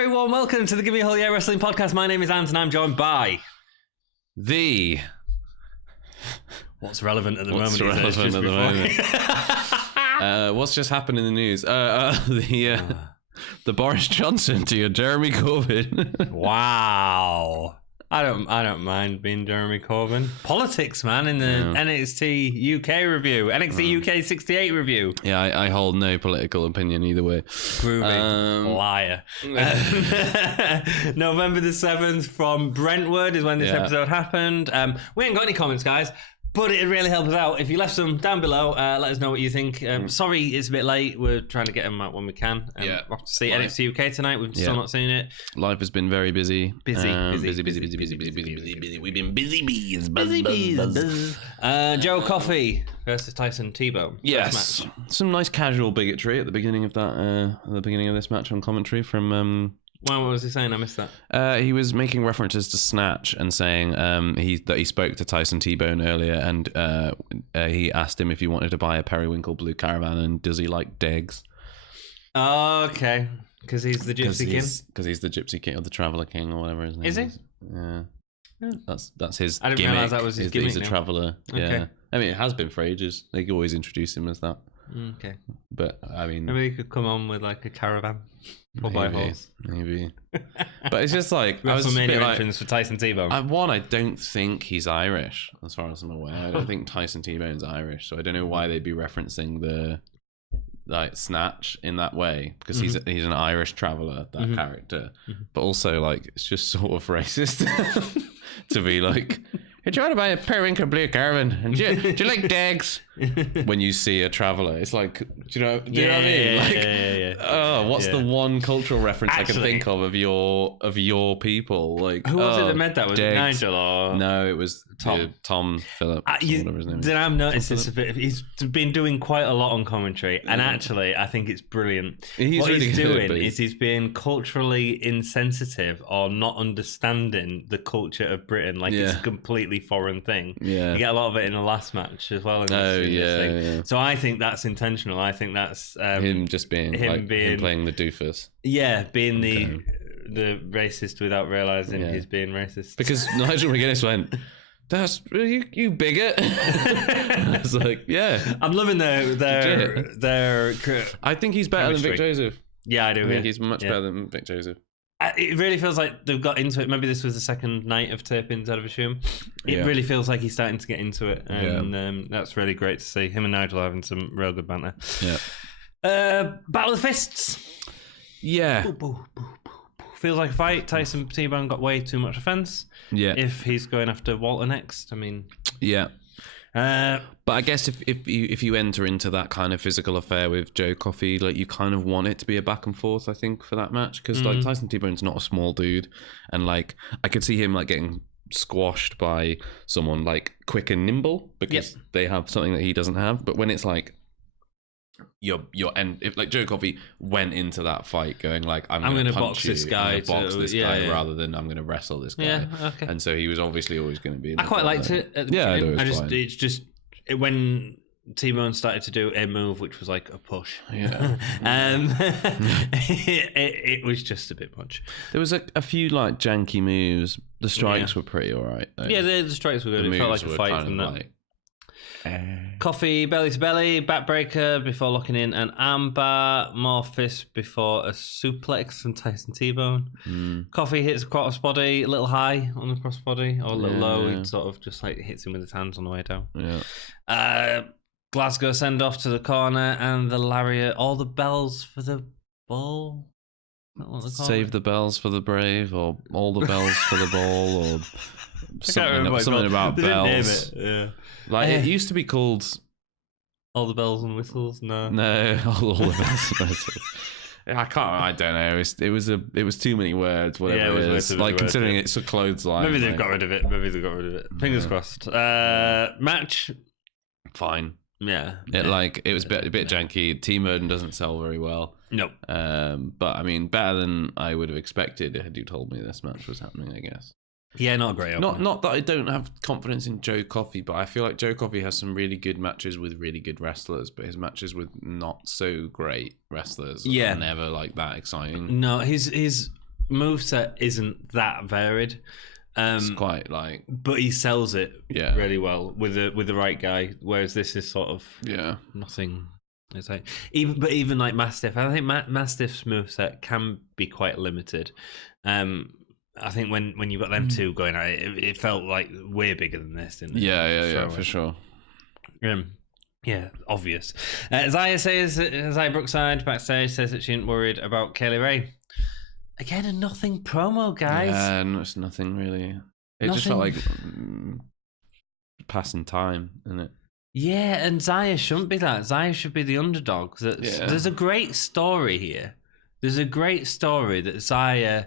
very warm welcome to the Gimme Whole Year Wrestling Podcast. My name is Ant and I'm joined by... What's relevant at the moment? What's just happened in the news? The Boris Johnson to your Jeremy Corbyn. Wow. I don't mind being Jeremy Corbyn. Politics, man, in the NXT UK review. NXT UK 68 review. Yeah, I hold no political opinion either way. Groovy. Liar. November the 7th from Brentwood is when this episode happened. We ain't got any comments, guys. But it'd really help us out if you left some down below. Let us know what you think. Sorry, it's a bit late. We're trying to get them out when we can. We'll have to see NXT UK tonight. We've still not seen it. Life has been very busy. Busy. We've been busy bees. Joe Coffey versus Tyson Tebow. Yes, some nice casual bigotry at the beginning of that. At the beginning of this match on commentary from. What was he saying? I missed that. He was making references to Snatch and saying that he spoke to Tyson T-Bone earlier and he asked him if he wanted to buy a periwinkle blue caravan and does he like Degs? Oh, okay. Because he's the Gypsy King? Because he's the Gypsy King or the Traveller King or whatever his name is. Is he? Yeah. That's his gimmick. I didn't realise that was his gimmick. He's a traveller. Okay. Yeah. I mean, it has been for ages. They always introduce him as that. Okay. But, I mean... Maybe he could come on with like a caravan. Or by horse. Maybe. But it's just like... WrestleMania entrance for Tyson T-Bone. I don't think he's Irish, as far as I'm aware. I don't think Tyson T-Bone's Irish, so I don't know why they'd be referencing the Snatch in that way, because he's an Irish traveller, that character. But also, like, it's just sort of racist to be like... Hey, do you want to buy a periwinkle blue caravan? And do you like Degs? When you see a traveller, it's like, do you know what I mean? Like, oh, what's the one cultural reference I can think of your people? Like, who was it that meant that? Was it Nigel or no? It was Tom Phillips. Whatever his name is. Did I notice this a bit? He's been doing quite a lot on commentary, and actually, I think it's brilliant. What he's doing is he's being culturally insensitive or not understanding the culture of Britain. Like it's a completely foreign thing. Yeah, you get a lot of it in the last match as well. In this thing. So I think that's intentional. I think that's him just being him playing the doofus. Yeah, being the racist without realizing he's being racist. Because Nigel McGuinness went, "That's you bigot." I was like, "Yeah." I'm loving their I think he's better than Vic Joseph. Yeah, I do. I think he's much better than Vic Joseph. It really feels like they've got into it. Maybe this was the second night of tapings, I'd assume. It really feels like he's starting to get into it. And that's really great to see. Him and Nigel having some real good banter. Yeah. Battle of the Fists. Yeah. Boo, boo, boo, boo, boo. Feels like a fight. Tyson T-Bone got way too much offense. Yeah. If he's going after Walter next, I mean... Yeah. But I guess if you enter into that kind of physical affair with Joe Coffey, like you kind of want it to be a back and forth, I think, for that match, because like Tyson T-Bone's not a small dude, and like I could see him like getting squashed by someone like quick and nimble because they have something that he doesn't have. But when it's like if like Joe Coffey went into that fight going like I'm going to box this guy, rather than I'm going to wrestle this guy. Yeah, okay. And so he was obviously always going to be. I quite liked it. At the beginning. It's just when T-Bone started to do a move which was like a push. Yeah. It was just a bit much. There was a few like janky moves. The strikes were pretty alright. Yeah, the strikes were good. It felt like a fight from that. Coffey belly to belly, backbreaker before locking in an armbar, more fist before a suplex from Tyson T-Bone. Coffey hits a crossbody a little high on the crossbody or a little low. He sort of just like hits him with his hands on the way down. Glasgow send off to the corner and the lariat. All the bells for the ball. Save the bells for the brave, or all the bells for the ball, or something about bells. Like it used to be called All the Bells and Whistles. No, all the bells and whistles. I don't know. It was too many words. Whatever it is. Like considering it's a clothesline. Maybe they've got rid of it. Fingers crossed. Match. Fine. Yeah. It was a bit janky. T-Mode doesn't sell very well. No. But I mean, better than I would have expected had you told me this match was happening, I guess. Yeah, not great. Not that I don't have confidence in Joe Coffey, but I feel like Joe Coffey has some really good matches with really good wrestlers, but his matches with not so great wrestlers are never like that exciting. No, his moveset isn't that varied. It's quite like, but he sells it really well with the right guy. Whereas this is sort of nothing. It's like even like Mastiff. I think Mastiff's moveset can be quite limited. I think when you got them two going at it, it felt like way bigger than this, didn't it? Yeah, for sure. Yeah, obvious. Zaya Brookside backstage says that she ain't worried about Kaylee Ray. Again, a nothing promo, guys. Yeah, it's nothing really. Just felt like passing time, isn't it? Yeah, and Zaya shouldn't be that. Zaya should be the underdog. There's a great story here. There's a great story that Zaya,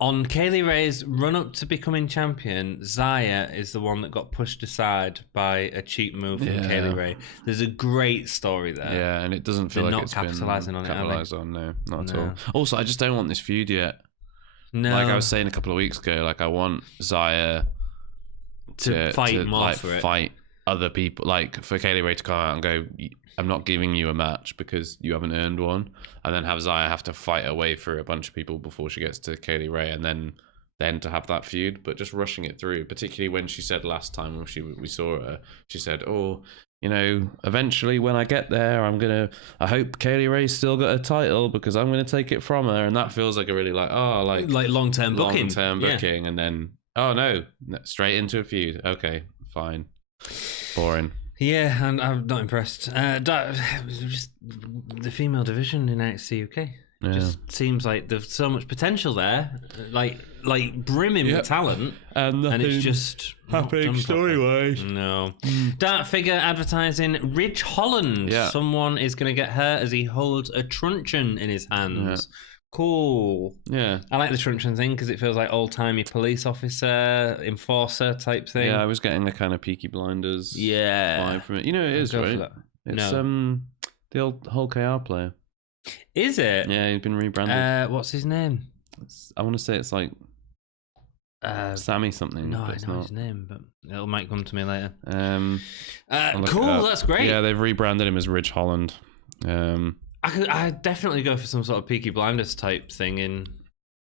on Kaylee Ray's run up to becoming champion, Zaya is the one that got pushed aside by a cheap move from Kaylee Ray. There's a great story there. Yeah, and it doesn't feel like it's capitalizing been capitalized on. No, not at all. Also, I just don't want this feud yet. No, like I was saying a couple of weeks ago, like I want Zaya to fight more like, for it. Fight other people, like for Kaylee Ray to come out and go, I'm not giving you a match because you haven't earned one, and then have Zaya have to fight her way through a bunch of people before she gets to Kaylee Ray, and then to have that feud. But just rushing it through, particularly when she said last time when we saw her, she said, eventually when I get there, I hope Kaylee Ray's still got a title because I'm gonna take it from her, and that feels like a really like long-term booking, and then no, straight into a feud. Okay, fine, boring. Yeah, and I'm not impressed. Just the female division in NXT UK. It just seems like there's so much potential there, like brimming with talent, and it's just happening story-wise. No. Dark Figure advertising Ridge Holland. Yeah. Someone is going to get hurt as he holds a truncheon in his hands. Yeah. Cool. Yeah. I like the truncheon thing because it feels like old-timey police officer, enforcer type thing. Yeah, I was getting the kind of Peaky Blinders vibe from it. You know it is, right? It's the old Hulk KR player. Is it? Yeah, he's been rebranded. What's his name? I want to say it's like Sammy something. No, I know his name, but it might come to me later. Cool, that's great. Yeah, they've rebranded him as Ridge Holland. I'd definitely go for some sort of Peaky Blinders type thing.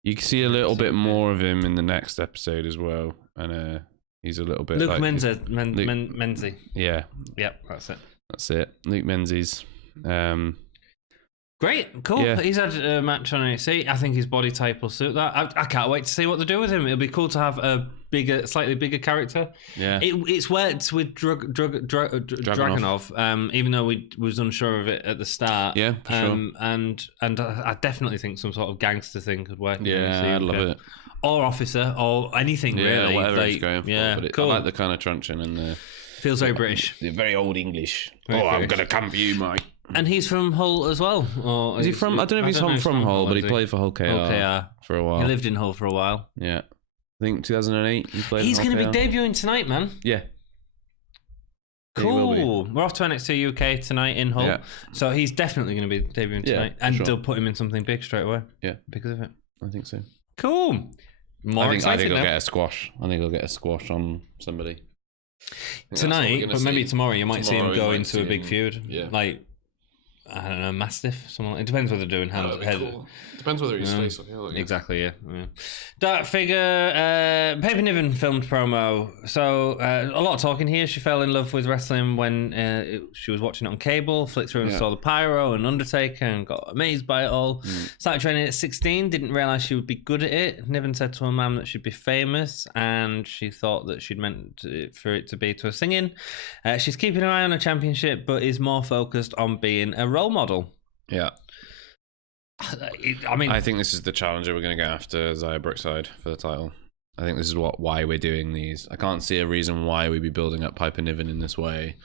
You can see a little bit more of him in the next episode as well, and he's a little bit Luke like Menzies. Yeah. Yep, that's it. That's it. Luke Menzies. Great, cool. Yeah. He's had a match on NXT. I think his body type will suit that. I can't wait to see what they do with him. It'll be cool to have a slightly bigger character. Yeah, it's worked with Dragunov, even though we was unsure of it at the start. Yeah, for sure. And I definitely think some sort of gangster thing could work. Yeah, I love it. Or officer, or anything really. Whatever he's going for. Yeah, but cool. I like the kind of truncheon and the feels very British. The very old English. I'm gonna come for you, mate. And he's from Hull as well. Or is he from? I don't know if he's from Hull, but he played for Hull KR for a while. He lived in Hull for a while. Yeah, I think 2008. He played. He's going to be debuting tonight, man. Yeah. Cool. We're off to NXT UK tonight in Hull, so he's definitely going to be debuting tonight, and they'll put him in something big straight away. Yeah, because of it. I think so. Cool. I think he'll get a squash. I think he'll get a squash on somebody tonight, but maybe tomorrow. You might see him go into a big feud. Yeah, like. I don't know, Mastiff. It depends what they're doing. Cool. Depends whether he's face or heel. Exactly, yeah. Dark Figure, Paper Niven filmed promo. So a lot of talking here. She fell in love with wrestling when she was watching it on cable. Flicked through and saw the Pyro and Undertaker and got amazed by it all. Started training at 16. Didn't realise she would be good at it. Niven said to her mum that she'd be famous, and she thought that she'd meant for it to be to her singing. She's keeping her eye on a championship, but is more focused on being a role model. Yeah. I mean, I think this is the challenger we're going to go after Zaya Brookside for the title. I think this is why we're doing these. I can't see a reason why we'd be building up Piper Niven in this way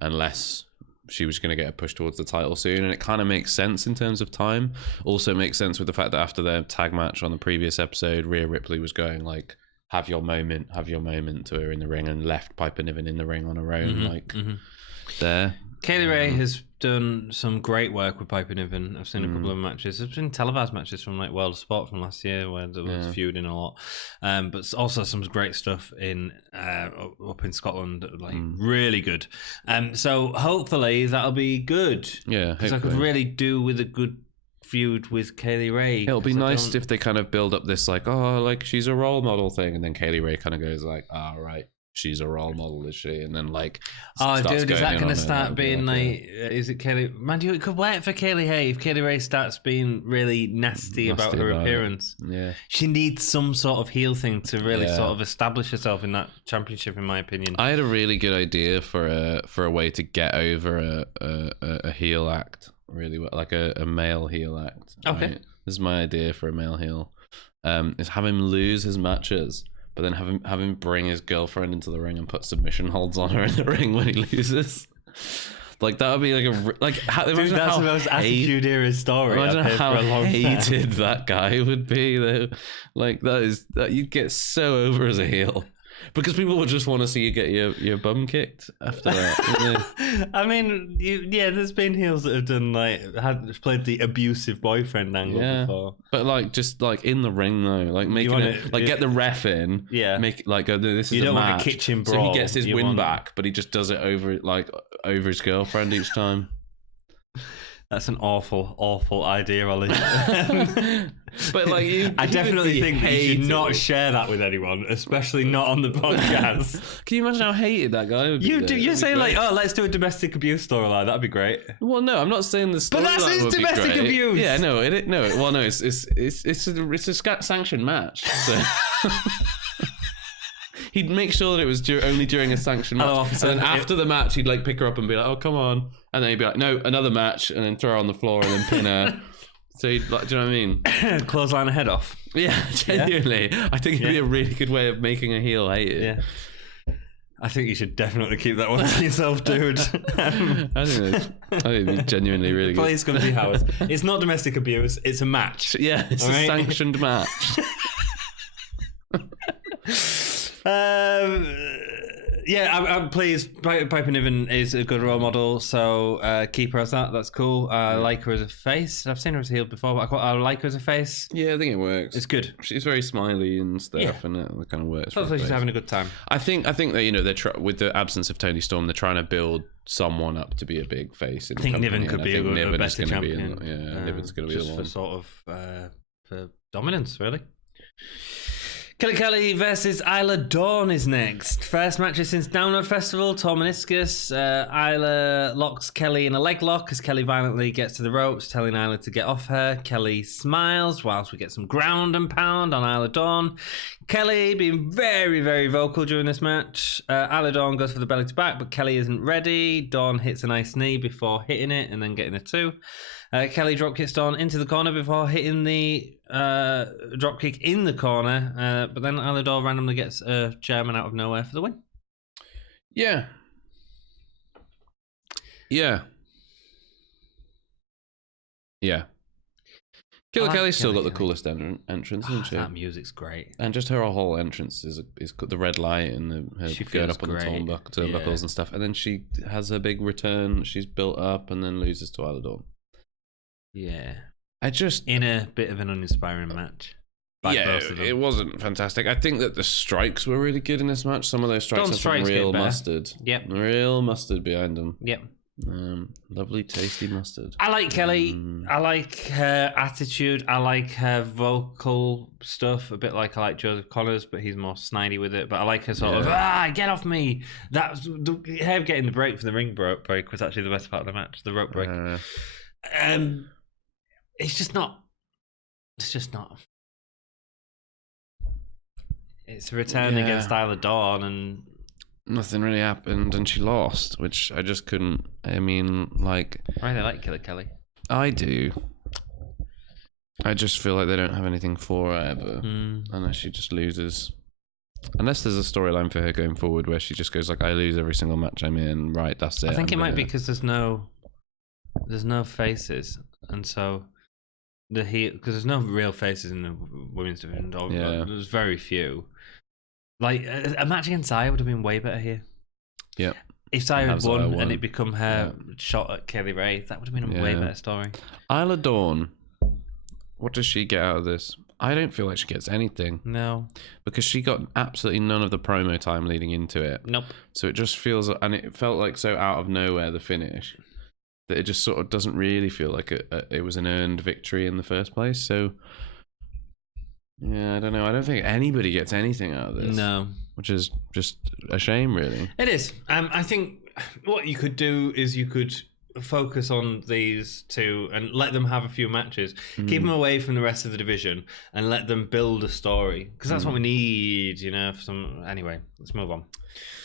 unless she was going to get a push towards the title soon. And it kind of makes sense in terms of time. Also makes sense with the fact that after their tag match on the previous episode, Rhea Ripley was going like, have your moment to her in the ring, and left Piper Niven in the ring on her own, there. Kaylee Ray has done some great work with Piper Niven. I've seen a couple of matches. There's been televised matches from like World of Sport from last year where there was feuding a lot, but also some great stuff in up in Scotland, like really good. So hopefully that'll be good. Yeah, because I could really do with a good feud with Kaylee Ray. It'll be nice if they kind of build up this like, oh, like she's a role model thing, and then Kaylee Ray kind of goes like, oh, right, she's a role model, is she? And then like, oh, dude, is that going to start being like, is it Kaylee? Man, you could wait for Kaylee Ray if Kaylee Ray starts being really nasty about her appearance. Yeah, she needs some sort of heel thing to really sort of establish herself in that championship, in my opinion. I had a really good idea for a way to get over a heel act really well, like a male heel act. Okay, right? This is my idea for a male heel. Is have him lose his matches, but then have him bring his girlfriend into the ring and put submission holds on her in the ring when he loses. Like that would be like dude, that's the most Attitude Era story. Imagine how hated that guy would be though. Like that you'd get so over as a heel. Because people would just want to see you get your bum kicked after that. I mean, there's been heels that have done played the abusive boyfriend angle before. But like just like in the ring though, like making it like get the ref in. Yeah. Make like go, this is you don't a match. Want a kitchen brawl. So he gets his win back, but he just does it over his girlfriend each time. That's an awful idea, Ollie. But like, I definitely think you should not share that with anyone, especially not on the podcast. Can you imagine how hated that guy would be? You say like, oh, let's do a domestic abuse storyline. That'd be great. Well, no, I'm not saying the storyline. But that's his domestic abuse. Yeah, no, Well, no, it's a sanctioned match. So. He'd make sure that it was only during a sanctioned match. And then after the match, he'd like pick her up and be like, oh, come on. And then he'd be like, no, another match. And then throw her on the floor and then pin her. So he'd like, do you know what I mean? Clothesline her head off. Yeah, genuinely. I think it'd be a really good way of making a heel hate it. Yeah. I think you should definitely keep that one to yourself, dude. I think it'd be genuinely really good. Please come to Howard. It's not domestic abuse. It's a match. Yeah, it's a sanctioned match. I'm pleased. Piper Niven is a good role model, so keep her as that. That's cool. I like her as a face. I've seen her as a heel before, but I like her as a face. Yeah, I think it works. It's good. She's very smiley and stuff, and it kind of works. Sounds like she's having a good time. I think that they're with the absence of Toni Storm, they're trying to build someone up to be a big face. I think Niven could be a better champion. Niven's going to be the one for sort of for dominance, really. Kelly versus Isla Dawn is next. First match since Download Festival, tore meniscus. Isla locks Kelly in a leg lock as Kelly violently gets to the ropes, telling Isla to get off her. Kelly smiles whilst we get some ground and pound on Isla Dawn. Kelly being very, very vocal during this match. Isla Dawn goes for the belly to back, but Kelly isn't ready. Dawn hits a nice knee before hitting it and then getting a 2. Kelly dropkicks Dawn into the corner before hitting the dropkick in the corner, but then Isla Dawn randomly gets a German out of nowhere for the win. Yeah. Kelly's still got the coolest entrance, hasn't she? That music's great. And just her whole entrance is the red light and her going up on the turnbuckles and stuff. And then she has her big return. She's built up and then loses to Isla Dawn. Yeah. In a bit of an uninspiring match. It wasn't fantastic. I think that the strikes were really good in this match. Some of those strikes have some real mustard. Yep. Real mustard behind them. Yep. Lovely, tasty mustard. I like Kelly. I like her attitude. I like her vocal stuff. A bit like I like Joseph Connors, but he's more snidey with it. But I like her sort of, get off me. That's her getting the break for the ring break was actually the best part of the match. The rope break. It's just not. It's a return against Isla Dawn and nothing really happened, and she lost, which I just couldn't. I mean, like, I really like Killer Kelly. I do. I just feel like they don't have anything for her ever, unless she just loses. Unless there's a storyline for her going forward where she just goes like, I lose every single match I'm in. Right, that's it. I think it might be because there's no faces, and so because there's no real faces in the women's division. There's very few. Like a match against Zaya would have been way better here. Yeah. If Zaya had won and it become her shot at Kelly Ray, that would have been a way better story. Isla Dawn, what does she get out of this? I don't feel like she gets anything. No. Because she got absolutely none of the promo time leading into it. Nope. So it just feels, and it felt like so out of nowhere, the finish. that it just sort of doesn't really feel like it was an earned victory in the first place. So yeah, I don't know. I don't think anybody gets anything out of this. No. Which is just a shame, really. It is. I think what you could do is you could focus on these two and let them have a few matches. Keep them away from the rest of the division and let them build a story. Because that's what we need, you know. Anyway, let's move on.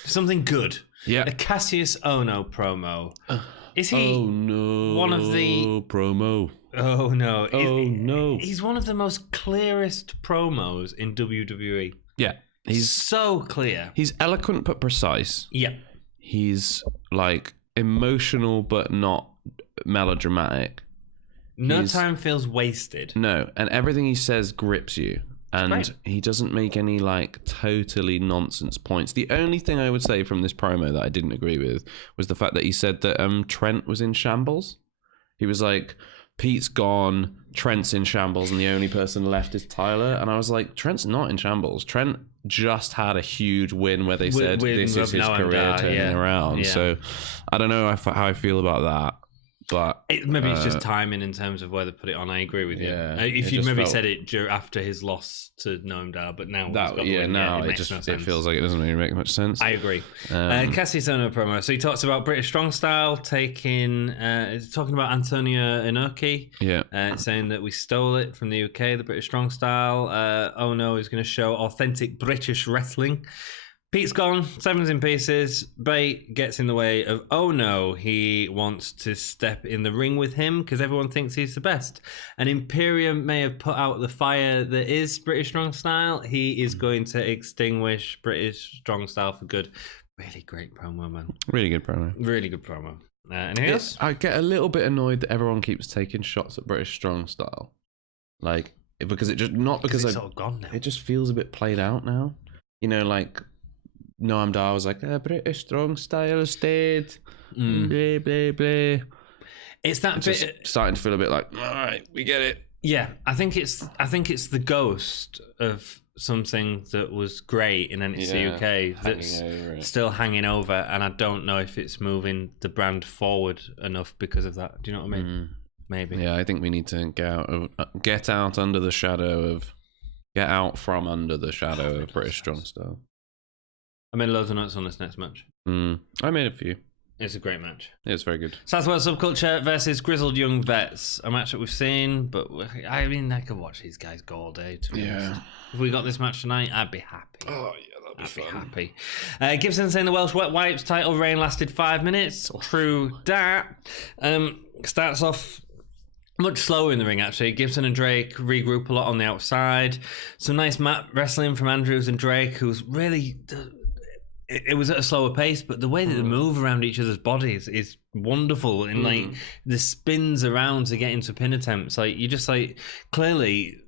Something good. Yeah. A Cassius Ohno promo. Is he one of the... promo. Oh, no. No. He's one of the most clearest promos in WWE. Yeah. He's so clear. He's eloquent but precise. Yeah. He's like emotional but not melodramatic. No time feels wasted. No. And everything he says grips you. And he doesn't make any like totally nonsense points. The only thing I would say from this promo that I didn't agree with was the fact that he said that Trent was in shambles. He was like, Pete's gone, Trent's in shambles, and the only person left is Tyler. And I was like, Trent's not in shambles. Trent just had a huge win where they said this is his career turning around. Yeah. So I don't know how I feel about that. But maybe it's just timing in terms of where they put it on. I agree with you. Yeah, if you'd maybe said it after his loss to Noam Dar, but now it feels like it doesn't really make much sense. I agree. Cassius Ohno promo. So he talks about British Strong Style talking about Antonio Inoki, saying that we stole it from the UK, the British Strong Style. Ohno is going to show authentic British wrestling. Pete's gone, Seven's in pieces. Bate gets in the way of Ohno. He wants to step in the ring with him because everyone thinks he's the best. And Imperium may have put out the fire that is British Strong Style. He is going to extinguish British Strong Style for good. Really great promo, man. Really good promo. Really good promo. Anything else? I get a little bit annoyed that everyone keeps taking shots at British Strong Style. Like, because it just, not because it's all gone now. It just feels a bit played out now. You know, like, Noam Dar was like, British Strong Style stayed, blah, blah, blah. It's that it's bit... starting to feel a bit like, all right, we get it. Yeah, I think it's the ghost of something that was great in NXT UK that's still hanging over, and I don't know if it's moving the brand forward enough because of that. Do you know what I mean? Maybe. Yeah, I think we need to get out from under the shadow of British Strong Style. I made loads of notes on this next match. I made a few. It's a great match. It's very good. South Wales Subculture versus Grizzled Young Vets. A match that we've seen, but I mean, I could watch these guys go all day. Yeah. If we got this match tonight, I'd be happy. Oh, yeah, that'd be fun. Happy. Gibson saying the Welsh Wet Wipes title reign lasted 5 minutes. True that. Starts off much slower in the ring, actually. Gibson and Drake regroup a lot on the outside. Some nice mat wrestling from Andrews and Drake, who's really... It was at a slower pace, but the way that they move around each other's bodies is wonderful. And like the spins around to get into pin attempts, like you just like clearly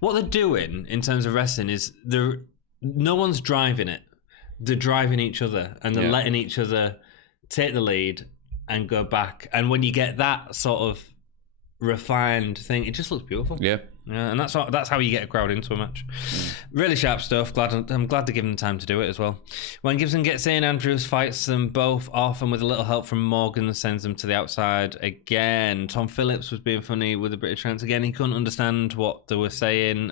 what they're doing in terms of wrestling is no one's driving it. They're driving each other and they're letting each other take the lead and go back. And when you get that sort of refined thing, it just looks beautiful. Yeah, and that's how you get a crowd into a match. Really sharp stuff. I'm glad to give them time to do it as well. When Gibson gets in, Andrews fights them both off, and with a little help from Morgan, sends them to the outside again. Tom Phillips was being funny with the British trance again. He couldn't understand what they were saying,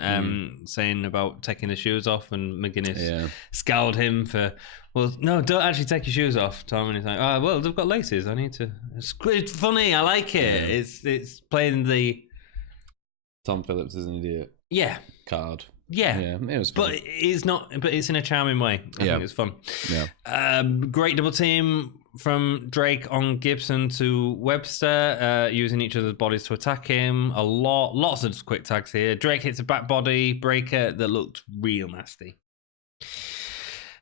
saying about taking the shoes off, and McGuinness scowled him for, well, no, don't actually take your shoes off, Tom. And he's like, oh, well, they've got laces. I need to. It's funny. I like it. It's playing the. Tom Phillips is an idiot. Yeah. Card. Yeah. It was fun. But it's not. But it's in a charming way. I think it's fun. Yeah. Great double team from Drake on Gibson to Webster, using each other's bodies to attack him. Lots of quick tags here. Drake hits a back body breaker that looked real nasty.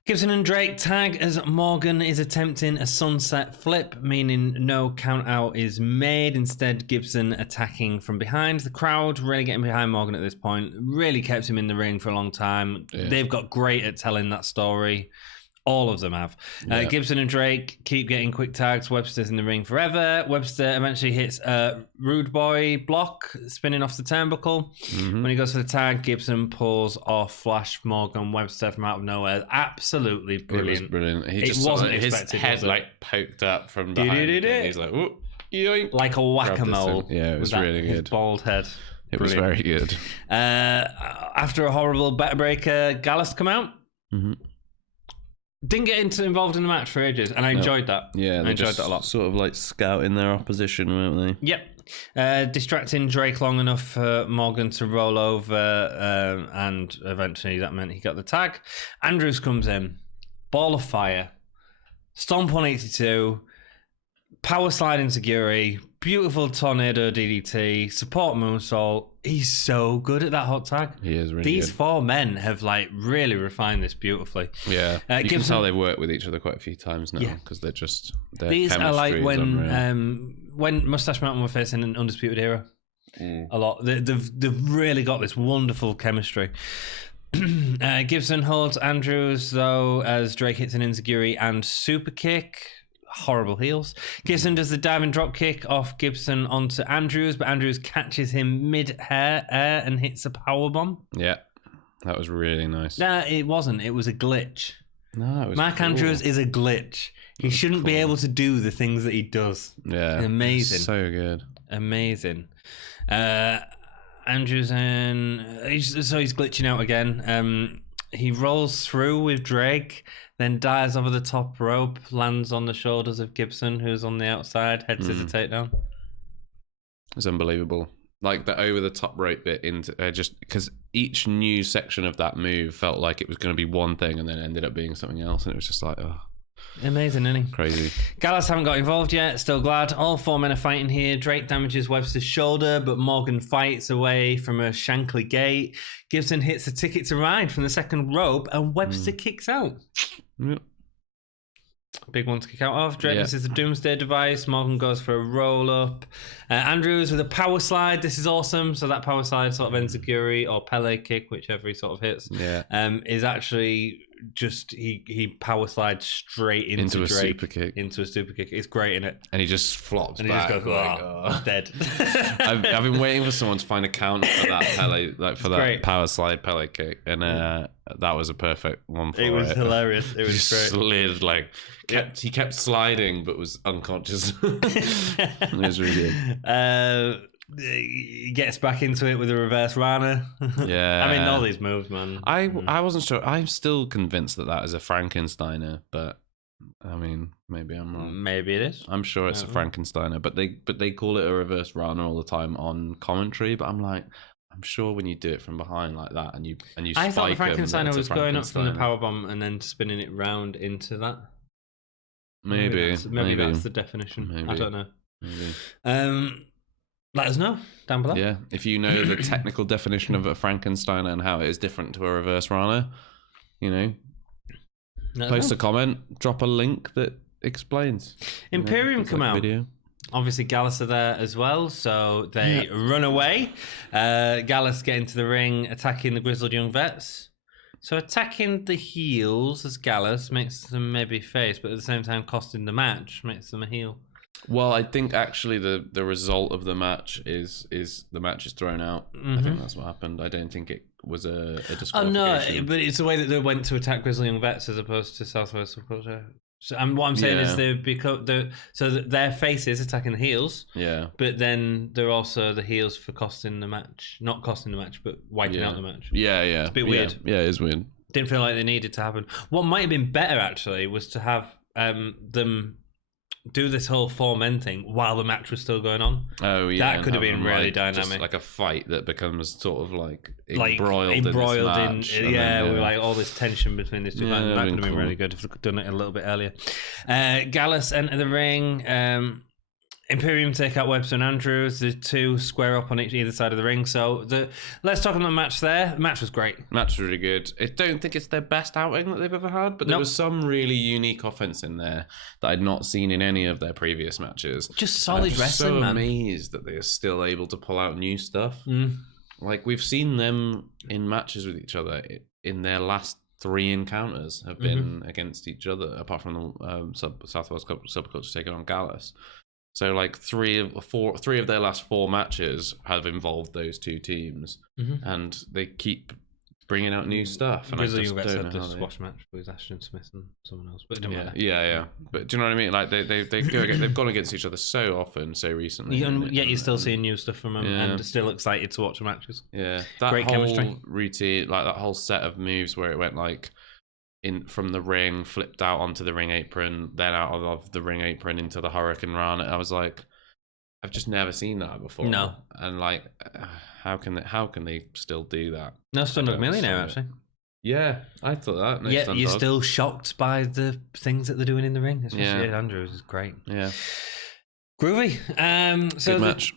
Gibson and Drake tag as Morgan is attempting a sunset flip, meaning no count out is made. Instead, Gibson attacking from behind. The crowd really getting behind Morgan at this point. Really kept him in the ring for a long time. Yeah. They've got great at telling that story. All of them have. Gibson and Drake keep getting quick tags. Webster's in the ring forever. Webster eventually hits a Rude Boy block, spinning off the turnbuckle. When he goes for the tag, Gibson pulls off Flash Morgan Webster from out of nowhere. Absolutely brilliant. It was brilliant. He just wasn't expected. His head like poked up from behind. He's like, whoop. Yoink. Like a whack-a-mole. Yeah, it was really good. His bald head. It was very good. After a horrible bet breaker, Gallus come out. Mm-hmm. Didn't get involved in the match for ages, and I enjoyed that. Yeah, I enjoyed that a lot. Sort of like scouting their opposition, weren't they? Yep. Distracting Drake long enough for Morgan to roll over, and eventually that meant he got the tag. Andrews comes in, ball of fire, stomp on 82, power slide into Guri, beautiful tornado DDT, support moonsault. He's so good at that hot tag. He is really These good. 4 men have like really refined this beautifully. Yeah, you can tell they've worked with each other quite a few times now because they're just these are like when Mustache Mountain were facing an Undisputed Era. A lot. They've really got this wonderful chemistry. Gibson holds Andrews though as Drake hits an enziguri and super kick. Horrible heels. Gibson does the diving drop kick off Gibson onto Andrews, but Andrews catches him mid-air and hits a powerbomb. Yeah, that was really nice. Nah, it wasn't. It was a glitch. No, it was Mark Andrews is a glitch. He shouldn't be able to do the things that he does. Yeah. Amazing. So good. Amazing. Andrews and he's glitching out again. He rolls through with Drake, then dives over the top rope, lands on the shoulders of Gibson, who's on the outside, heads to the takedown. It's unbelievable. Like the over the top rope bit into just because each new section of that move felt like it was going to be one thing and then ended up being something else, and it was just like, oh. Amazing, isn't he? Crazy. Gallus haven't got involved yet. Still glad. All 4 men are fighting here. Drake damages Webster's shoulder, but Morgan fights away from a Shankly gate. Gibson hits a ticket to ride from the second rope, and Webster kicks out. Yep. Big one to kick out of. Drake uses the Doomsday device. Morgan goes for a roll up. Andrews with a power slide. This is awesome. So that power slide sort of enziguri or Pele kick, whichever he sort of hits, is actually just he power slides straight into a Drake, super kick. Into a super kick. It's great, isn't it? And he just flops and back. He just goes, dead. I've been waiting for someone to find a counter for that Pele, like for that great. Power slide Pele kick, and that was a perfect one for it. It was hilarious. It was great. Slid like he kept sliding, but was unconscious. It was really good. He gets back into it with a reverse Rana. Yeah. I mean, all these moves, man. I wasn't sure. I'm still convinced that is a Frankensteiner, but I mean, maybe I'm wrong. Maybe it is. I'm sure it's a Frankensteiner, but they call it a reverse Rana all the time on commentary. But I'm like, I'm sure when you do it from behind like that and you I thought the spike Frankensteiner was going up from the powerbomb and then spinning it round into that. Maybe that's the definition. Maybe. I don't know. Maybe. Let us know down below. Yeah, if you know the technical definition of a Frankensteiner and how it is different to a reverse Rana, post a comment, drop a link that explains. Imperium come out. Video. Obviously, Gallus are there as well, so they run away. Gallus get into the ring, attacking the Grizzled Young Vets. So attacking the heels as Gallus makes them maybe face, but at the same time costing the match makes them a heel. Well, I think actually the result of the match is the match is thrown out. Mm-hmm. I think that's what happened. I don't think it was a disqualification. Oh no, but it's the way that they went to attack Grizzled Young Vets as opposed to South Wales Subculture. So, and what I'm saying is they've become their faces attacking the heels. Yeah. But then they're also the heels for costing the match, not costing the match, but wiping out the match. Yeah. It's a bit weird. Yeah, it is weird. Didn't feel like they needed to happen. What might have been better actually was to have them do this whole 4-men thing while the match was still going on. Oh yeah, that could have been really dynamic. Just like a fight that becomes sort of like embroiled in this match, with like all this tension between these two. That could have been really good if they'd done it a little bit earlier. Gallus enter the ring. Imperium take out Webster and Andrews. The two square up on either side of the ring. So let's talk about the match there. The match was great. Match was really good. I don't think it's their best outing that they've ever had, but there was some really unique offense in there that I'd not seen in any of their previous matches. Just solid wrestling, man. I'm so amazed that they are still able to pull out new stuff. Like we've seen them in matches with each other. In their last 3 encounters have been against each other, apart from the South Wales Subculture taking on Gallus. So like 3 of their last 4 matches have involved those 2 teams, and they keep bringing out new stuff. And Grizzled I just don't said know the squash match with Ashton Smith and someone else, but it didn't matter. Yeah. But do you know what I mean? Like they've gone against each other so often, so recently. Yet you're still seeing new stuff from them, and still excited to watch the matches. Yeah, that great whole chemistry routine, like that whole set of moves where it went like in from the ring, flipped out onto the ring apron, then out of the ring apron into the Hurricane Run. I was like, I've just never seen that before. No, and like, how can they still do that? No, Slumdog Millionaire actually. Yeah, I thought that. No, yeah, you're still shocked by the things that they're doing in the ring. Especially Andrews is great. Yeah. Groovy. So good match.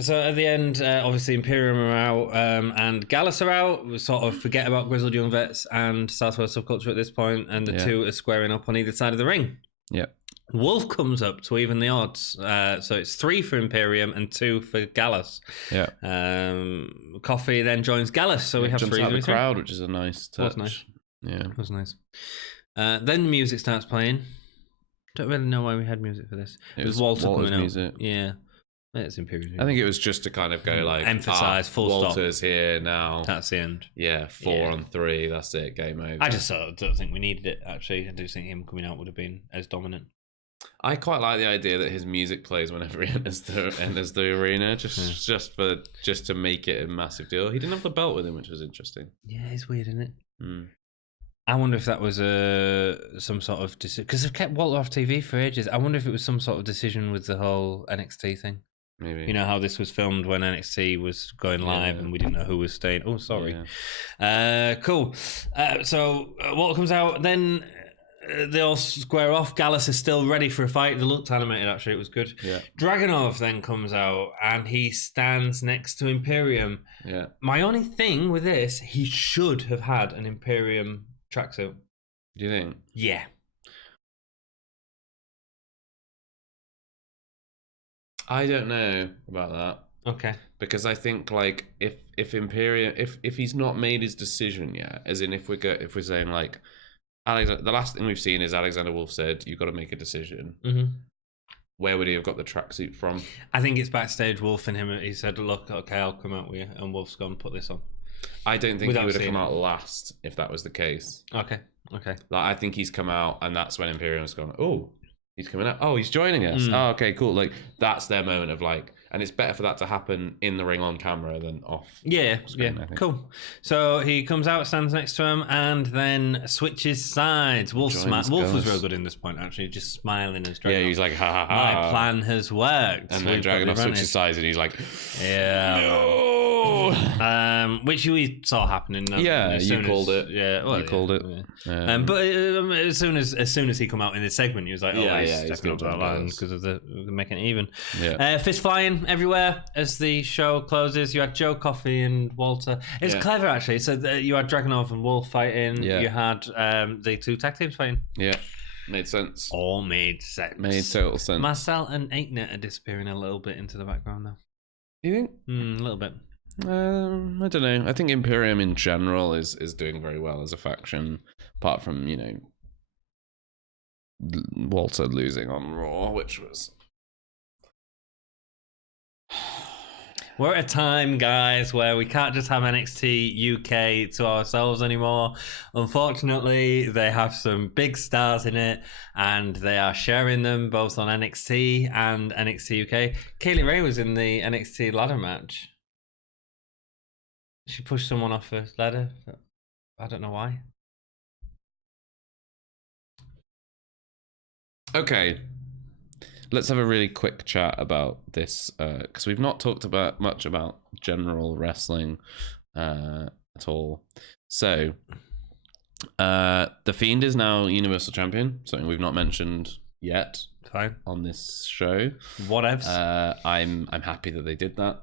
So at the end, obviously Imperium are out and Gallus are out. We sort of forget about Grizzled Young Vets and South Wales Subculture at this point, and the two are squaring up on either side of the ring. Yeah. Wolf comes up to even the odds. So it's 3 for Imperium and 2 for Gallus. Yeah. Coffey then joins Gallus, so we have 3 out the crowd, which is a nice touch. That was nice. Yeah. That was nice. Then the music starts playing. Don't really know why we had music for this. It was Walter's coming music. Up. Yeah. It's Imperium. I think it was just to kind of go like emphasize full Walter's stop. Here now. That's the end. Yeah, 4 on 3. That's it. Game over. I just don't think we needed it. Actually, I do think him coming out would have been as dominant. I quite like the idea that his music plays whenever he enters the arena, just to make it a massive deal. He didn't have the belt with him, which was interesting. Yeah, it's weird, isn't it? Mm. I wonder if that was some sort of decision, because they've kept Walter off TV for ages. I wonder if it was some sort of decision with the whole NXT thing. Maybe. You know how this was filmed when NXT was going live and we didn't know who was staying. Oh, sorry. Yeah. Cool. So Walter comes out, then they all square off. Gallus is still ready for a fight. They looked animated, actually. It was good. Yeah. Dragunov then comes out and he stands next to Imperium. Yeah. My only thing with this, he should have had an Imperium tracksuit. Do you think? Yeah. I don't know about that. Okay. Because I think like if Imperium if he's not made his decision yet, as in if we're saying like the last thing we've seen is Alexander Wolf said you've got to make a decision. Mm-hmm. Where would he have got the tracksuit from? I think it's backstage. Wolf and him. He said, "Look, okay, I'll come out with you," and Wolf's gone, "Put this on." I don't think he would have come out last if that was the case. Okay. Like I think he's come out, and that's when Imperium's gone. Oh, he's coming out. Oh, he's joining us. Oh, okay, cool. Like that's their moment of like, and it's better for that to happen in the ring on camera than off. Yeah, screen, cool. So he comes out, stands next to him, and then switches sides. Wolf was real good in this point, actually, just smiling as Dragunov. Yeah, he's like, ha ha ha. My plan has worked. And then Dragunov switches sides, and he's like, yeah, no. Which we saw happening. Yeah, you called it. Yeah, well, you called it. Yeah. But as soon as he come out in this segment, he was like, "Oh, he's stepping up that line because of the making it even." Yeah. Fist flying everywhere as the show closes. You had Joe Coffey and Walter. It's clever actually. So you had Dragunov and Wolf fighting. Yeah. You had the 2 tag teams fighting. Yeah. Made sense. All made sense. Made total sense. Marcel and Aiknet are disappearing a little bit into the background now. You think? A little bit. I don't know. I think Imperium in general is doing very well as a faction, apart from, you know, Walter losing on Raw, which was... We're at a time, guys, where we can't just have NXT UK to ourselves anymore. Unfortunately, they have some big stars in it, and they are sharing them both on NXT and NXT UK. Kaylee Ray was in the NXT ladder match. She pushed someone off a ladder. I don't know why. Okay. Let's have a really quick chat about this, because we've not talked about much about general wrestling at all. So, The Fiend is now Universal Champion, something we've not mentioned yet. Fine. On this show. Whatevs. I'm happy that they did that.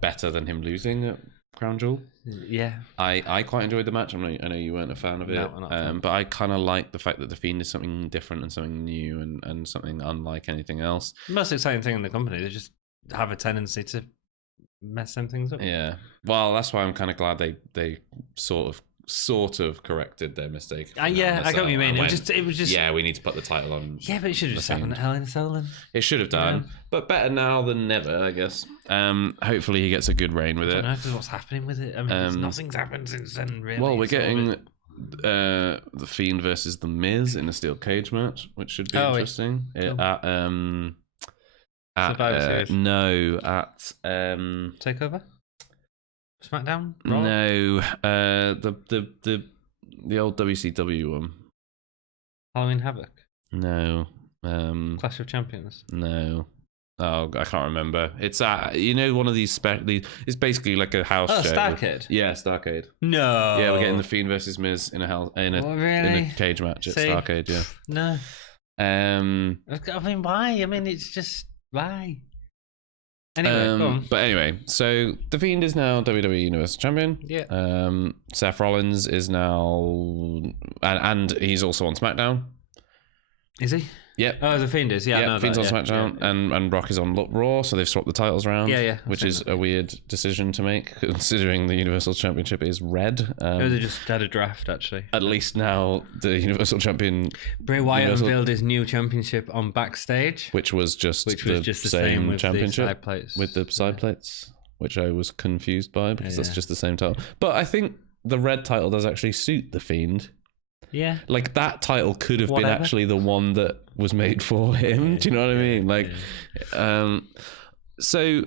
Better than him losing at Crown Jewel. Yeah. I quite enjoyed the match. I know you weren't a fan of it. No, but I kind of like the fact that The Fiend is something different and something new and something unlike anything else. The most exciting thing in the company, they just have a tendency to mess some things up. Yeah. Well, that's why I'm kind of glad they sort of sort of corrected their mistake. Yeah, I get what you mean. It was just. Yeah, we need to put the title on. Yeah, but it should have just happened at Hell in a Cell then. It should have done, but better now than never, I guess. Hopefully he gets a good reign with it. I don't know if what's happening with it. I mean, nothing's happened since then, really. Well, we're getting the Fiend versus the Miz in a steel cage match, which should be interesting. Cool. At Takeover, SmackDown, Raw? No, the old WCW one. Halloween Havoc. No. Clash of Champions. No. Oh, I can't remember. It's one of these it's basically like a house show. Starcade. Yeah, Starcade. No. Yeah, we're getting the Fiend versus Miz in a cage match at Starcade. Yeah. No. I mean, why? I mean, it's just why. Anyway, go on. But anyway, so the Fiend is now WWE Universal Champion. Yeah. Seth Rollins is now, and he's also on SmackDown. Is he? Yep. Oh, the Fiend is. Yeah. Yeah, Fiend's on SmackDown, and Brock is on Raw, so they've swapped the titles around. Yeah. Which is a weird decision to make, considering the Universal Championship is red. They just had a draft, actually. At least now the Universal Champion. Bray Wyatt unveiled his new championship on Backstage, which was just the same with championship the side plates. With the side plates, which I was confused by because that's just the same title. But I think the red title does actually suit the Fiend. Yeah. Like that title could have been actually the one that was made for him. Do you know what I mean? Like, so,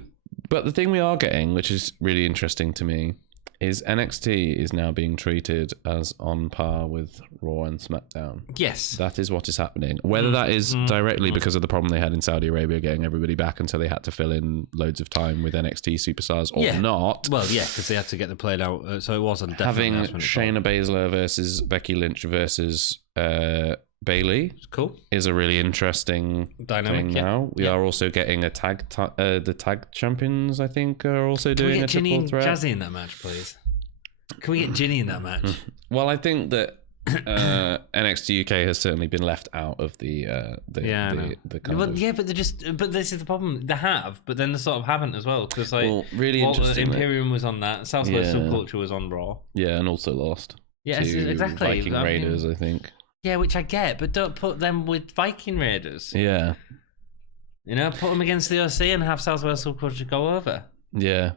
but the thing we are getting, which is really interesting to me, is NXT is now being treated as on par with Raw and SmackDown. Yes. That is what is happening. Whether that is directly because of the problem they had in Saudi Arabia getting everybody back until they had to fill in loads of time with NXT superstars or not. Well, yeah, because they had to get the played out. So it wasn't having Shayna Baszler versus Becky Lynch versus Bayley. Cool. Is a really interesting dynamic thing now. We are also getting a the tag champions, I think, are also doing a triple threat. Jazzy in that match, please? Can we get Ginny in that match? Well, I think that NXT UK has certainly been left out of the but this is the problem. They have, but then they sort of haven't as well, because really interesting. Imperium was on that. South Wales Subculture was on Raw. Yeah, and also lost. Yeah, exactly. Viking Raiders, I think. Yeah, which I get, but don't put them with Viking Raiders. Yeah. Put them against the OC and have South Wales Subculture go over. Yeah.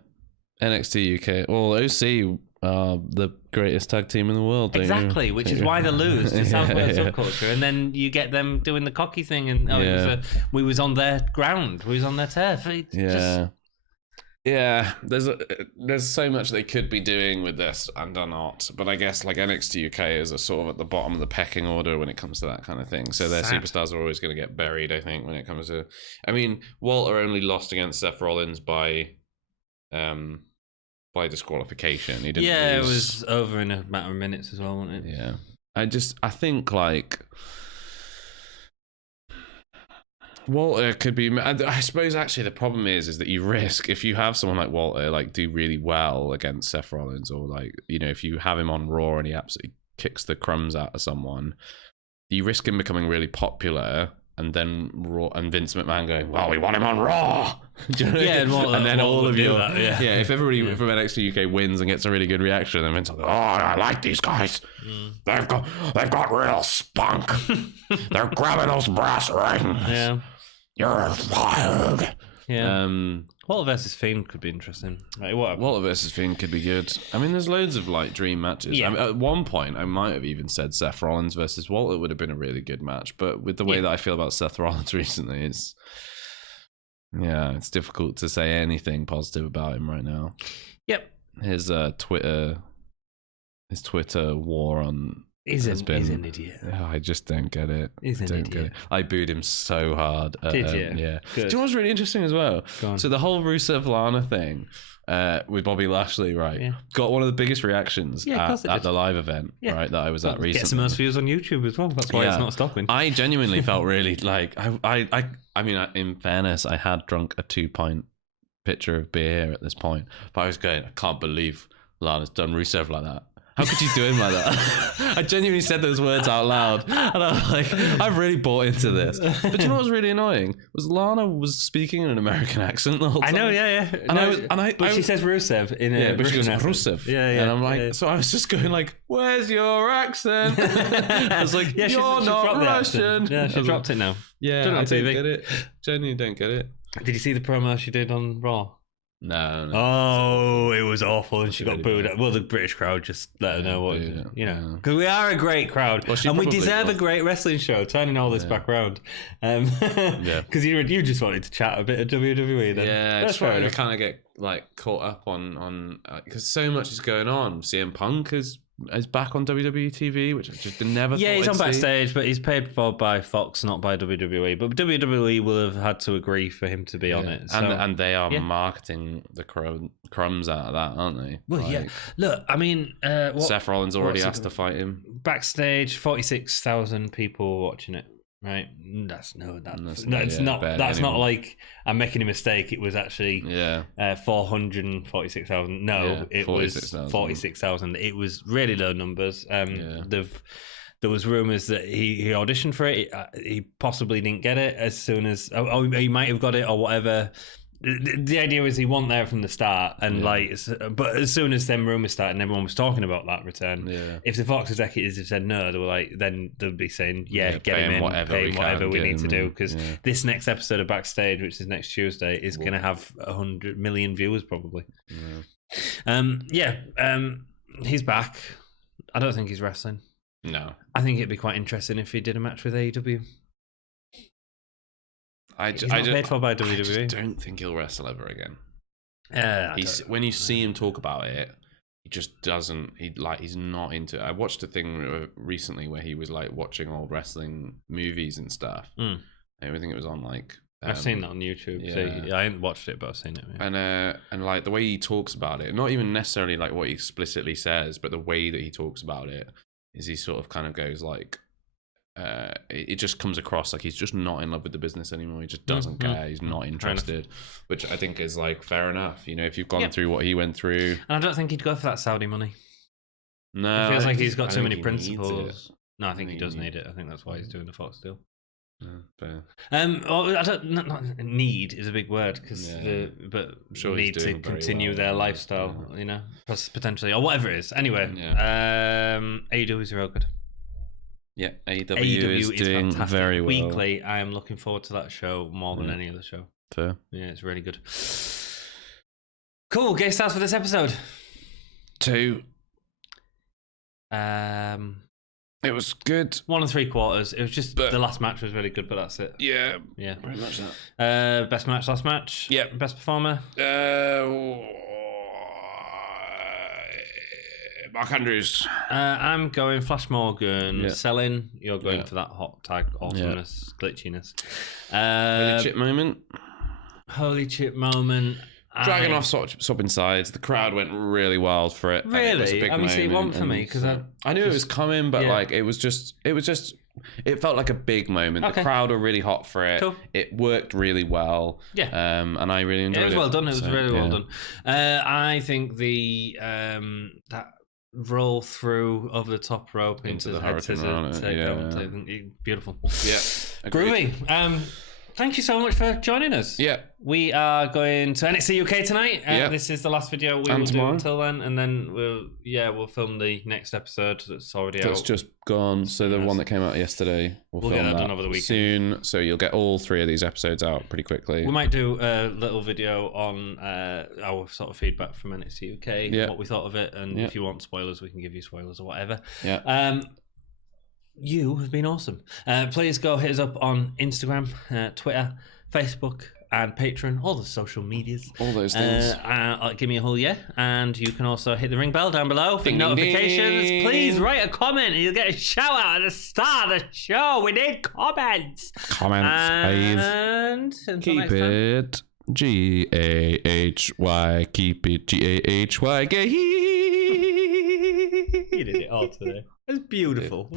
NXT UK. Well, OC are the greatest tag team in the world. Exactly, which is why they lose to South Wales Subculture. And then you get them doing the cocky thing, and we was on their ground. We was on their turf. Yeah, there's so much they could be doing with this and are not. But I guess like NXT UK is a sort of at the bottom of the pecking order when it comes to that kind of thing. So their superstars are always going to get buried, I think, when it comes to... I mean, Walter only lost against Seth Rollins by disqualification. He didn't lose. It was over in a matter of minutes as well, wasn't it? Yeah. I think like... Walter could be... I suppose actually the problem is that you risk, if you have someone like Walter like do really well against Seth Rollins, or like, if you have him on Raw and he absolutely kicks the crumbs out of someone, you risk him becoming really popular, and then Raw and Vince McMahon going, well, we want him on Raw. Do you know and then all of you, if everybody from NXT UK wins and gets a really good reaction, then Vince will go, oh, I like these guys. They've got real spunk. They're grabbing those brass rings. Yeah. You're fired. Yeah. Walter versus Fiend could be interesting. Walter versus Fiend could be good. I mean, there's loads of like dream matches. Yeah. I mean, at one point, I might have even said Seth Rollins versus Walter would have been a really good match. But with the way that I feel about Seth Rollins recently, it's difficult to say anything positive about him right now. Yep. His Twitter war on. He's an idiot. I just don't get it. He's an idiot. I booed him so hard. Did you? Yeah. Good. Do you know what's really interesting as well? So the whole Rusev Lana thing with Bobby Lashley, right? Yeah. Got one of the biggest reactions at the live event, right? That I was at recently. Gets the most views on YouTube as well. That's why it's not stopping. I genuinely felt really like I mean, in fairness, I had drunk a 2-pint pitcher of beer at this point, but I was going, I can't believe Lana's done Rusev like that. How could you do him like that? I genuinely said those words out loud. And I was like, I've really bought into this. But do you know what was really annoying? Was Lana was speaking in an American accent the whole time. I know, yeah. But she says Rusev in a Rusev. Yeah. And I'm like, so I was just going like, where's your accent? I was like, you're not Russian. Yeah, she dropped it now. Yeah, I don't get it. Genuinely don't get it. Did you see the promo she did on Raw? No. Oh, it was awful, and she got booed. Well, the British crowd just let her know what, because we are a great crowd, and we deserve a great wrestling show. Turning all this back around, because you just wanted to chat a bit of WWE. Then. Yeah, that's right. To kind of get like caught up on because so much is going on. CM Punk is back on WWE TV, which I just never. Yeah, he's on backstage, but he's paid for by Fox, not by WWE. But WWE will have had to agree for him to be on it, and they are marketing the crumbs out of that, aren't they? Well, Look, I mean, Seth Rollins already asked to fight him backstage. 46,000 people watching it. Right, that's not like I'm making a mistake. It was actually 446,000. No, it was 46,000. It was really low numbers. There was rumors that he auditioned for it. He possibly didn't get it as soon as he might have got it or whatever. The idea was he wasn't there from the start, and but as soon as them rumors started and everyone was talking about that return, if the Fox executives had said no, they were like, then they'd be saying, get him in, pay him whatever we need to do, because this next episode of Backstage, which is next Tuesday, is going to have 100 million viewers probably. He's back. I don't think he's wrestling. No, I think it'd be quite interesting if he did a match with AEW. He's not paid for by WWE. I just don't think he'll wrestle ever again. When you see him talk about it, he just doesn't. He's not into it. I watched a thing recently where he was like watching old wrestling movies and stuff. I think it was on like. I've seen that on YouTube. Yeah. So I haven't watched it, but I've seen it. Yeah. And like the way he talks about it, not even necessarily like what he explicitly says, but the way that he talks about it is he sort of kind of goes like. It just comes across like he's just not in love with the business anymore. He just doesn't care. He's not interested, which I think is like fair enough. You know, if you've gone through what he went through, and I don't think he'd go for that Saudi money. No, it feels like he's got too many principles. No, I think he does need it. I think that's why he's doing the Fox deal. Fair. I don't. Not need is a big word but I'm sure need to continue their lifestyle. You know, potentially or whatever it is. Anyway, AEW is real good. Yeah, AEW is doing fantastic. Very well. Weekly, I am looking forward to that show more than any other show. Fair. Yeah, it's really good. Cool. Gay stars for this episode. 2. It was good. 1 3/4. It was just the last match was really good, but that's it. Yeah. Very much that. Best match, last match. Yeah. Best performer. Mark Andrews. I'm going Flash Morgan. Selling. You're going for that hot tag awesomeness, glitchiness. Holy chip moment. Holy chip moment. Dragging off swapping sides. The crowd went really wild for it. Really? It was a big moment. One for me because I knew it was coming, but like it felt like a big moment. Okay. The crowd were really hot for it. Cool. It worked really well. Yeah. And I really enjoyed it. It was well done. It was really well done. I think the that roll through over the top rope into the hurricane. Beautiful. Yeah. Agreed. Groovy. Thank you so much for joining us. Yeah. We are going to NXT UK tonight. This is the last video we will do until then, and then we'll film the next episode that's already out. That's just gone. So the one that came out yesterday, we'll film get that done over the weekend soon. So you'll get all 3 of these episodes out pretty quickly. We might do a little video on our sort of feedback from NXT UK, what we thought of it, and if you want spoilers, we can give you spoilers or whatever. Yeah. You have been awesome. Please go hit us up on Instagram, Twitter, Facebook, and Patreon, all the social medias. All those things. Give me a whole and you can also hit the ring bell down below for notifications. Ding. Please write a comment and you'll get a shout out at the start of the show. We need comments. Comments, please. Keep it GAHY. Keep it GAHY. You did it all today. It's beautiful.